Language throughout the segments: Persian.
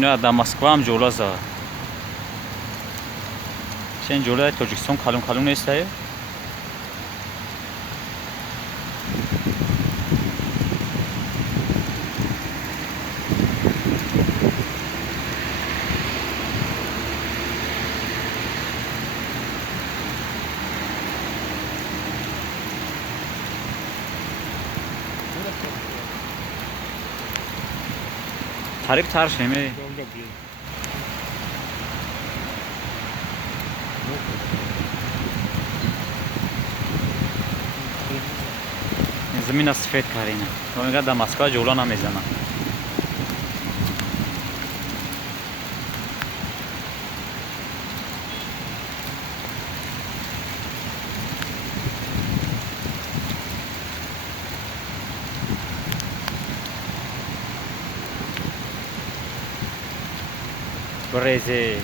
اینا در مسکو هم جولا زد. چند جولا تاجیکستان کلون کلون نیسته؟ Tarif tarz mi? زمین سفید کارینه. تو میگه در مسکو جولا نمیزنه. برزه.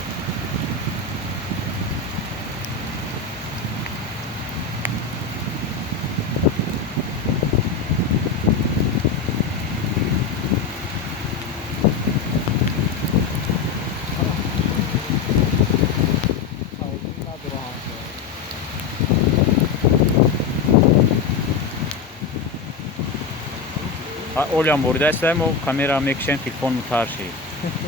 Olham borda essa é o câmera meio que sem telefone mutar